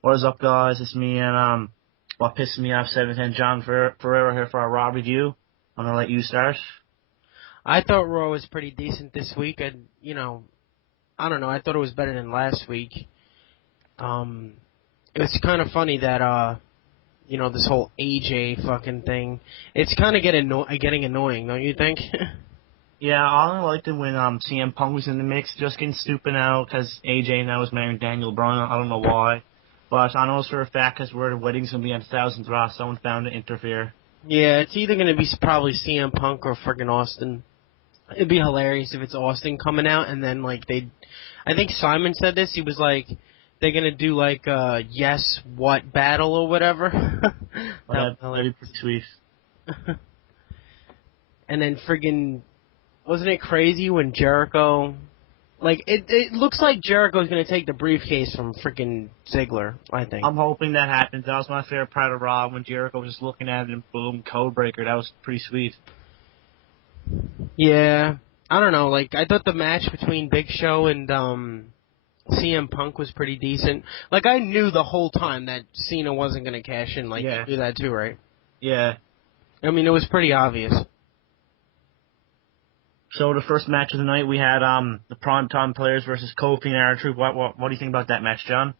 What is up, guys? It's me and what pisses me off 710 John Ferrero here for our Raw review. I'm gonna let you start. I thought Raw was pretty decent this week, and I don't know. I thought it was better than last week. It was kind of funny that this whole AJ fucking thing. It's kind of getting annoying, don't you think? Yeah, I only liked it when CM Punk was in the mix, just getting stupid now because AJ now is marrying Daniel Bryan. I don't know why, but I know it's for a fact because where the wedding's gonna be on Thousand Raw. Someone found to interfere. Yeah, it's either gonna be probably CM Punk or friggin' Austin. It'd be hilarious if it's Austin coming out and then I think Simon said this. He was like, they're gonna do like a yes what battle or whatever. That'd be pretty sweet. And then friggin', wasn't it crazy when Jericho, like it looks like Jericho's gonna take the briefcase from friggin' Ziggler. I think. I'm hoping that happens. That was my favorite part of Raw when Jericho was just looking at it and boom, code breaker. That was pretty sweet. Yeah, I don't know. Like I thought the match between Big Show and CM Punk was pretty decent. Like I knew the whole time that Cena wasn't gonna cash in. Like Yeah. you knew that too, right? Yeah. I mean, it was pretty obvious. So the first match of the night, we had the Primetime Players versus Kofi and R-Truth. What do you think about that match, John?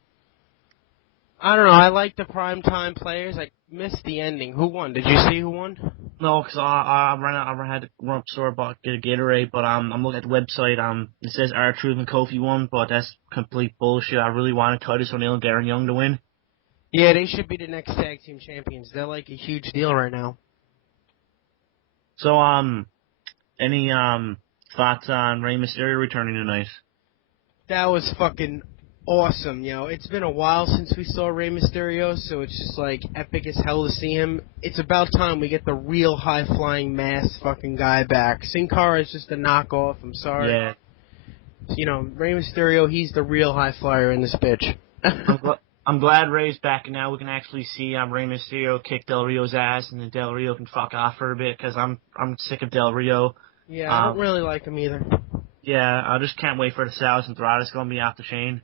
I don't know. I like the primetime players. I missed the ending. Who won? Did you see who won? No, because I had to run up to the store but get a Gatorade, but I'm looking at the website. It says R-Truth and Kofi won, but that's complete bullshit. I really wanted Titus O'Neil and Darren Young to win. Yeah, they should be the next tag team champions. They're like a huge deal right now. So any thoughts on Rey Mysterio returning tonight? That was fucking awesome, It's been a while since we saw Rey Mysterio, so it's just like epic as hell to see him. It's about time we get the real high-flying mass fucking guy back. Sin Cara is just a knockoff, I'm sorry. Yeah. Rey Mysterio, he's the real high flyer in this bitch. I'm glad Rey's back, and now we can actually see Rey Mysterio kick Del Rio's ass, and then Del Rio can fuck off for a bit, because I'm sick of Del Rio. Yeah, I don't really like him either. Yeah, I just can't wait for the 1,000th Raw. It's going to be off the chain.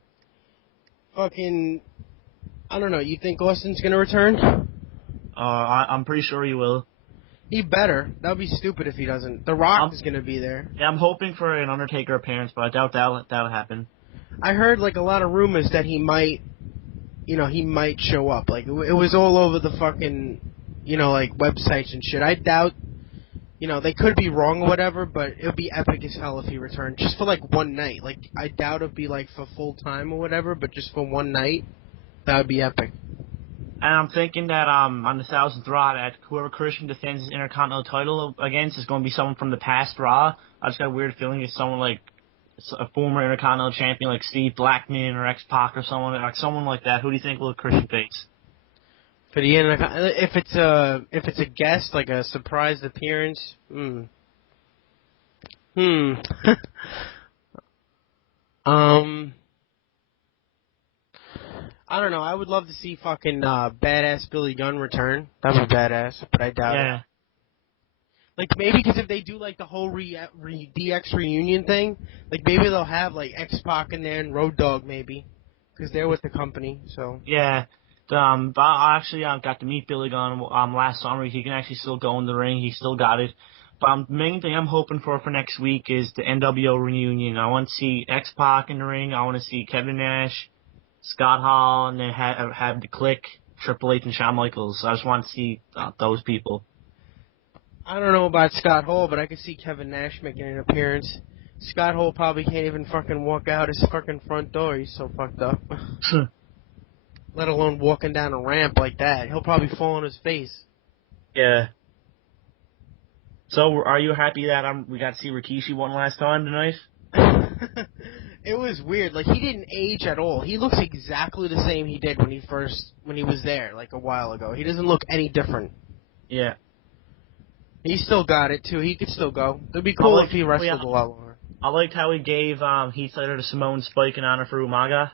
Fucking, I don't know, you think Austin's gonna return? I'm pretty sure he will. He better. That would be stupid if he doesn't. The Rock is gonna be there. Yeah, I'm hoping for an Undertaker appearance, but I doubt that'll happen. I heard, like, a lot of rumors that he might show up. Like, it was all over the fucking, like, websites and shit. I doubt, they could be wrong or whatever, but it would be epic as hell if he returned. Just for, like, one night. Like, I doubt it would be, like, for full time or whatever, but just for one night, that would be epic. And I'm thinking that on the 1,000th Raw, that whoever Christian defends his Intercontinental title against is going to be someone from the past Raw. I just got a weird feeling it's someone like a former Intercontinental champion like Steve Blackman or X-Pac or someone like that. Who do you think will Christian face? For the if it's a guest, like a surprise appearance, I don't know. I would love to see fucking badass Billy Gunn return. That'd be badass, but I doubt it. Like, maybe because if they do, like, the whole DX reunion thing, like, maybe they'll have, like, X-Pac in there and Road Dogg, maybe. Because they're with the company, so. Yeah. But I actually got to meet Billy Gunn last summer. He can actually still go in the ring. He still got it. But the main thing I'm hoping for next week is the NWO reunion. I want to see X-Pac in the ring. I want to see Kevin Nash, Scott Hall, and then have the Click, Triple H, and Shawn Michaels. I just want to see those people. I don't know about Scott Hall, but I could see Kevin Nash making an appearance. Scott Hall probably can't even fucking walk out his fucking front door. He's so fucked up. Let alone walking down a ramp like that. He'll probably fall on his face. Yeah. So, are you happy that we got to see Rikishi one last time tonight? It was weird. Like, he didn't age at all. He looks exactly the same he did when he was there, like, a while ago. He doesn't look any different. Yeah. He still got it, too. He could still go. It'd be cool if he wrestled a lot longer. I liked how he gave Heath Slater to Simone Spike in honor for Umaga.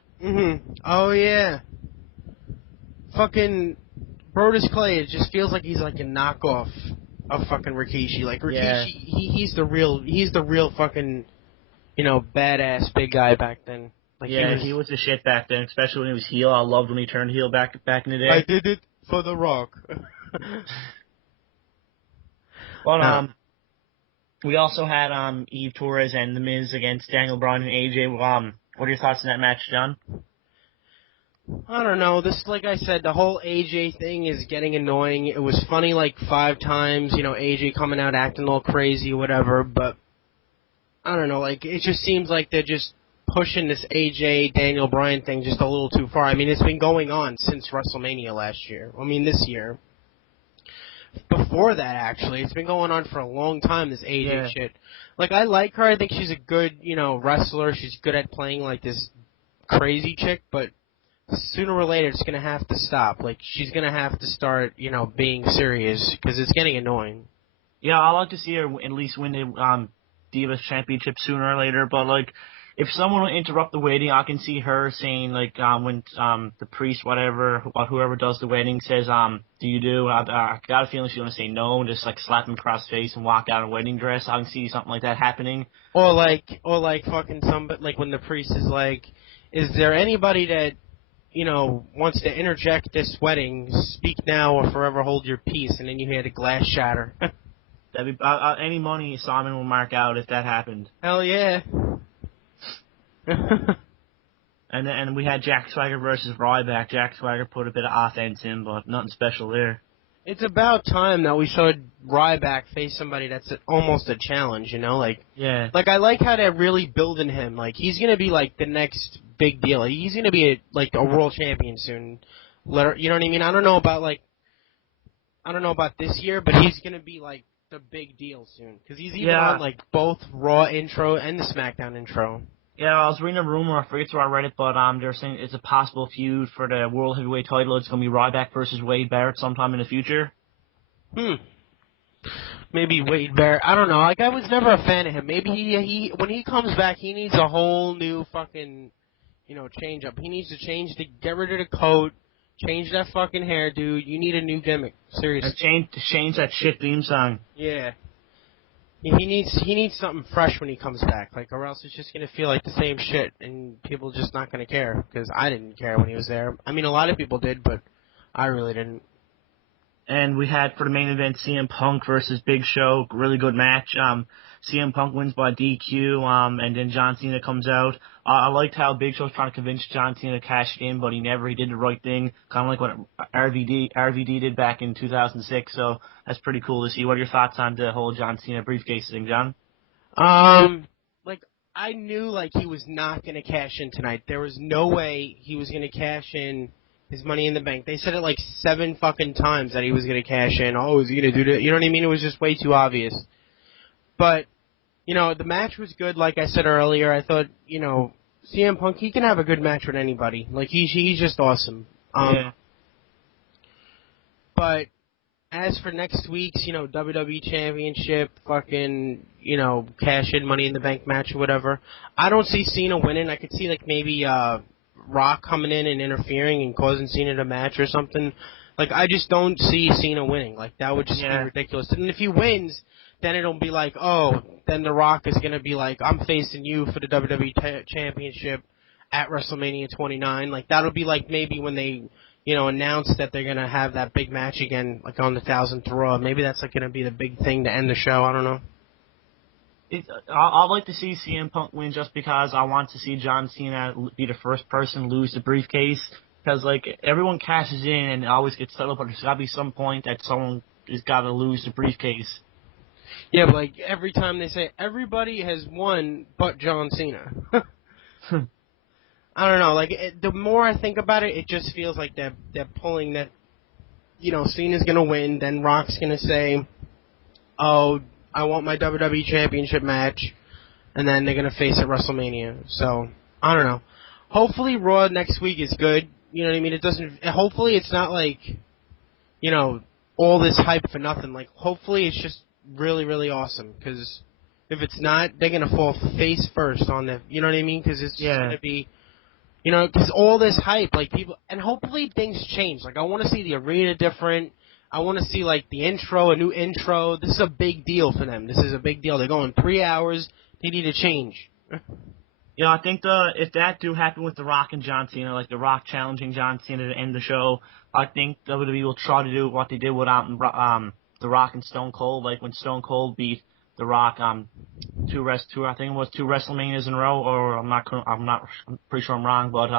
Oh, yeah. Fucking Brodus Clay, it just feels like he's like a knockoff of fucking Rikishi. Like, Rikishi, he's the real fucking, badass big guy back then. Like Yeah, he was the shit back then, especially when he was heel. I loved when he turned heel back in the day. I did it for The Rock. But we also had Eve Torres and The Miz against Daniel Bryan and AJ. What are your thoughts on that match, John? I don't know. This, like I said, the whole AJ thing is getting annoying. It was funny like 5 times, AJ coming out acting all crazy, whatever. But I don't know. Like it just seems like they're just pushing this AJ Daniel Bryan thing just a little too far. I mean, it's been going on since WrestleMania last year. I mean, this year. Before that, actually, it's been going on for a long time. This AJ shit. Like I like her. I think she's a good, wrestler. She's good at playing like this crazy chick, but sooner or later, it's going to have to stop. Like, she's going to have to start, being serious, because it's getting annoying. Yeah, I'd like to see her at least win the Divas Championship sooner or later, but, like, if someone will interrupt the wedding, I can see her saying, like, when the priest, whatever, whoever does the wedding says, do you do? I got a feeling she's going to say no and just, like, slap him across the face and walk out in a wedding dress. I can see something like that happening. Or like fucking somebody, like, when the priest is like, is there anybody that wants to interject this wedding, speak now or forever hold your peace, and then you hear the glass shatter. That'd be any money Simon will mark out if that happened. Hell yeah. And we had Jack Swagger versus Ryback. Jack Swagger put a bit of offense in, but nothing special there. It's about time that we saw Ryback face somebody that's almost a challenge, Yeah. Like, I like how they're really building him. Like, he's going to be, like, the next big deal. He's going to be, a world champion soon. You know what I mean? I don't know about this year, but he's going to be, like, the big deal soon. Because he's even on, like, both Raw intro and the SmackDown intro. Yeah, I was reading a rumor, I forget where I read it, but they're saying it's a possible feud for the World Heavyweight title. It's going to be Ryback versus Wade Barrett sometime in the future. Maybe Wade Barrett. I don't know. Like, I was never a fan of him. Maybe he when he comes back, he needs a whole new fucking, change up. He needs to get rid of the coat, change that fucking hair, dude. You need a new gimmick. Seriously. Change that shit theme song. Yeah. He needs something fresh when he comes back, or else it's just gonna feel like the same shit, and people just not gonna care. Because I didn't care when he was there. I mean, a lot of people did, but I really didn't. And we had for the main event CM Punk versus Big Show, really good match. CM Punk wins by DQ, and then John Cena comes out. I liked how Big Show was trying to convince John Cena to cash it in, but he never. He did the right thing, kind of like what RVD did back in 2006. So that's pretty cool to see. What are your thoughts on the whole John Cena briefcase thing, John? I knew he was not gonna cash in tonight. There was no way he was gonna cash in his Money in the Bank. They said it 7 fucking times that he was gonna cash in. Oh, is he gonna do that? You know what I mean? It was just way too obvious. But, the match was good, like I said earlier. I thought, CM Punk, he can have a good match with anybody. He's just awesome. Yeah. But as for next week's, WWE Championship, fucking, cash in Money in the Bank match or whatever, I don't see Cena winning. I could see, maybe Rock coming in and interfering and causing Cena to match or something. I just don't see Cena winning. That would just be ridiculous. And if he wins, then it'll be then The Rock is going to be I'm facing you for the WWE Championship at WrestleMania 29. That'll be maybe when they, announce that they're going to have that big match again, on the 1000th Raw. Maybe that's going to be the big thing to end the show. I don't know. I'd like to see CM Punk win just because I want to see John Cena be the first person to lose the briefcase. Because, everyone cashes in and it always gets settled, but there's got to be some point that someone has got to lose the briefcase. Yeah, but every time they say everybody has won but John Cena. I don't know. The more I think about it, it just feels like they're pulling that. Cena's gonna win, then Rock's gonna say, "Oh, I want my WWE Championship match," and then they're gonna face at WrestleMania. So I don't know. Hopefully, Raw next week is good. You know what I mean? It doesn't. Hopefully, it's not all this hype for nothing. Hopefully, it's just really, really awesome, because if it's not, they're going to fall face first on the, you know what I mean? Because it's going to be, because all this hype, people, and hopefully things change. I want to see the arena different. I want to see, the intro, a new intro. This is a big deal for them. This is a big deal. They're going 3 hours. They need to change. Yeah, I think if that do happen with The Rock and John Cena, like The Rock challenging John Cena to end the show, I think WWE will try to do what they did with The Rock and Stone Cold, like when Stone Cold beat The Rock I think it was two WrestleManias in a row, or I'm pretty sure I'm wrong, but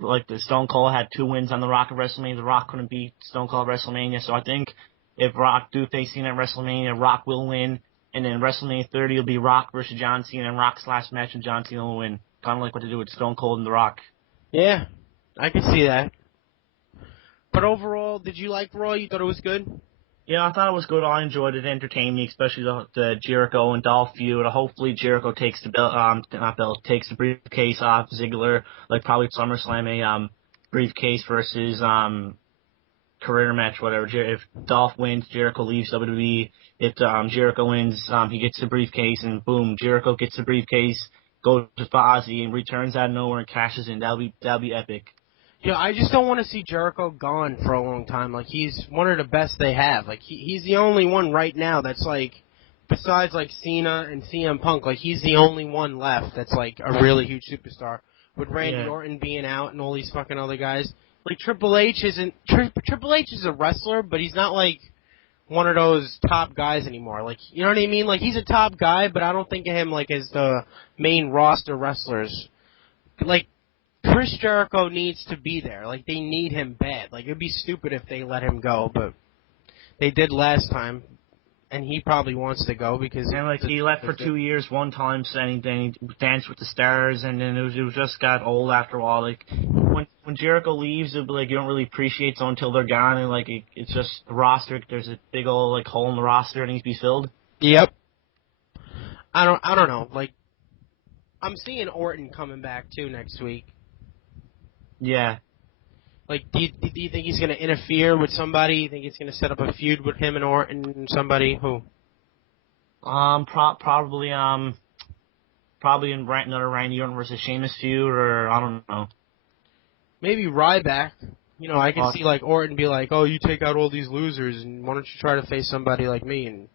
like the Stone Cold had two wins on The Rock at WrestleMania. The Rock couldn't beat Stone Cold at WrestleMania, so I think if Rock do face Cena at WrestleMania, Rock will win. And then WrestleMania 30 will be Rock versus John Cena, and Rock's last match, and John Cena will win. Kind of like what they do with Stone Cold and The Rock. Yeah, I can see that. But overall, did you like Raw? You thought it was good? Yeah, I thought it was good. I enjoyed it. It entertained me, especially the Jericho and Dolph feud. Hopefully Jericho takes the takes the briefcase off Ziggler, like probably SummerSlam, a briefcase versus career match, whatever. If Dolph wins, Jericho leaves WWE. If Jericho wins, he gets the briefcase, and boom, Jericho gets the briefcase, goes to Fozzy, and returns out of nowhere and cashes in. That'll be epic. Yeah, I just don't want to see Jericho gone for a long time. Like, he's one of the best they have. Like, he's the only one right now that's, like, besides, like, Cena and CM Punk, like, he's the only one left that's, like, a really huge superstar. With Randy Orton being out and all these fucking other guys. Like, Triple H is a wrestler, but he's not, like, one of those top guys anymore. Like, you know what I mean? Like, he's a top guy, but I don't think of him, like, as the main roster wrestlers. Like, Chris Jericho needs to be there. Like, they need him bad. Like, it'd be stupid if they let him go, but they did last time, and he probably wants to go because... And, like, he left for 2 years one time, and then he danced with the stars, and then it just got old after a while. Like, when Jericho leaves, it'll be like you don't really appreciate someone until they're gone, and, like, it's just the roster. There's a big old, like, hole in the roster that needs to be filled. Yep. I don't know. Like, I'm seeing Orton coming back, too, next week. Yeah. Like, do you think he's going to interfere with somebody? You think he's going to set up a feud with him and Orton and somebody? Who? Probably in another Randy Orton versus Sheamus feud, or I don't know. Maybe Ryback. You know, I can see, like, Orton be like, oh, you take out all these losers, and why don't you try to face somebody like me? And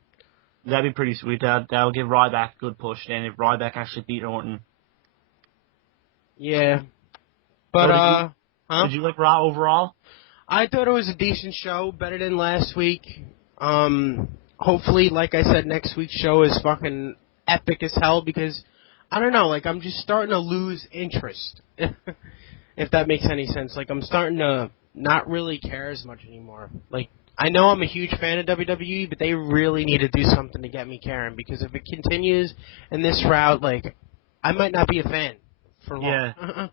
that'd be pretty sweet. That'll give Ryback a good push, then, if Ryback actually beat Orton. Yeah. But, Did you like Raw overall? I thought it was a decent show, better than last week. Hopefully, like I said, next week's show is fucking epic as hell because, I don't know, like, I'm just starting to lose interest. If that makes any sense. Like, I'm starting to not really care as much anymore. Like, I know I'm a huge fan of WWE, but they really need to do something to get me caring because if it continues in this route, like, I might not be a fan for long. Yeah.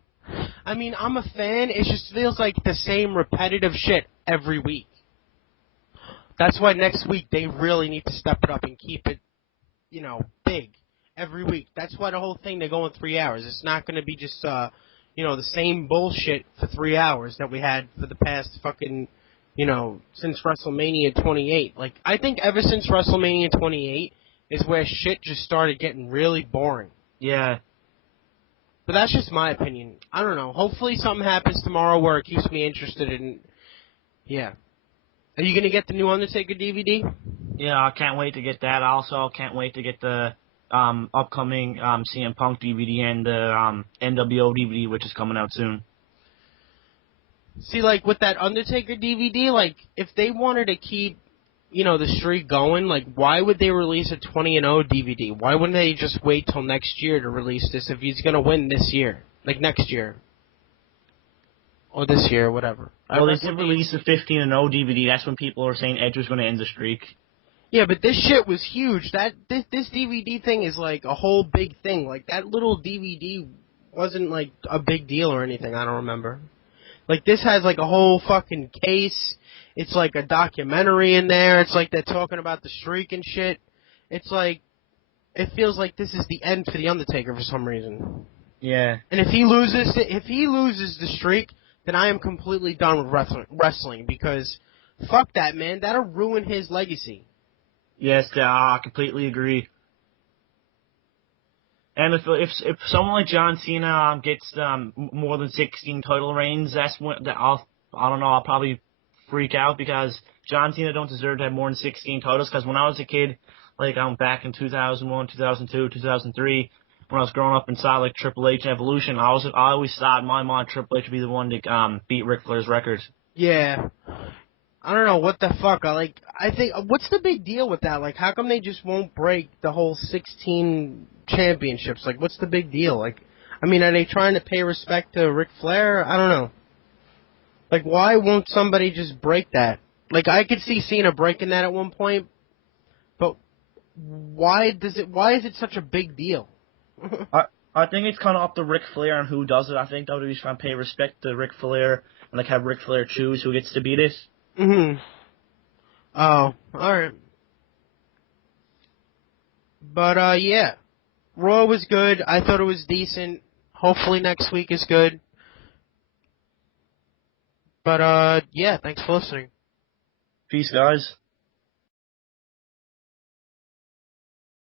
I mean, I'm a fan. It just feels like the same repetitive shit every week. That's why next week they really need to step it up and keep it, you know, big every week. That's why the whole thing, they're going 3 hours. It's not going to be just, you know, the same bullshit for 3 hours that we had for the past fucking, you know, since WrestleMania 28. Like, I think ever since WrestleMania 28 is where shit just started getting really boring. Yeah. But that's just my opinion. I don't know. Hopefully something happens tomorrow where it keeps me interested in... Yeah. Are you going to get the new Undertaker DVD? Yeah, I can't wait to get that. I also can't wait to get the upcoming CM Punk DVD and the NWO DVD, which is coming out soon. See, like, with that Undertaker DVD, like, if they wanted to keep, you know, the streak going, like, why would they release a 20-0 DVD? Why wouldn't they just wait till next year to release this if he's going to win this year? Like, next year. Or this year, whatever. Well, they did release a 15-0 DVD. That's when people are saying Edge was going to end the streak. Yeah, but this shit was huge. This DVD thing is, like, a whole big thing. Like, that little DVD wasn't, like, a big deal or anything. I don't remember. Like, this has, like, a whole fucking case. It's like a documentary in there. It's like they're talking about the streak and shit. It's like, it feels like this is the end for The Undertaker for some reason. Yeah. And if he loses the streak, then I am completely done with wrestling because fuck that, man. That'll ruin his legacy. Yes, I completely agree. And if someone like John Cena gets more than 16 title reigns, I don't know, I'll probably freak out because John Cena don't deserve to have more than 16 titles. Because when I was a kid, like back in 2001, 2002, 2003, when I was growing up inside like Triple H and Evolution, I always thought in my mind Triple H would be the one to beat Ric Flair's record. Yeah. I don't know what the fuck. I think what's the big deal with that? Like, how come they just won't break the whole 16 championships? Like, what's the big deal? Like, I mean, are they trying to pay respect to Ric Flair? I don't know. Like, why won't somebody just break that? Like, I could see Cena breaking that at one point, but why is it such a big deal? I think it's kind of up to Ric Flair and who does it. I think WWE's trying to pay respect to Ric Flair and like have Ric Flair choose who gets to beat it. Mm-hmm. Oh, alright. But, yeah. Raw was good. I thought it was decent. Hopefully next week is good. But, yeah, thanks for listening. Peace, guys.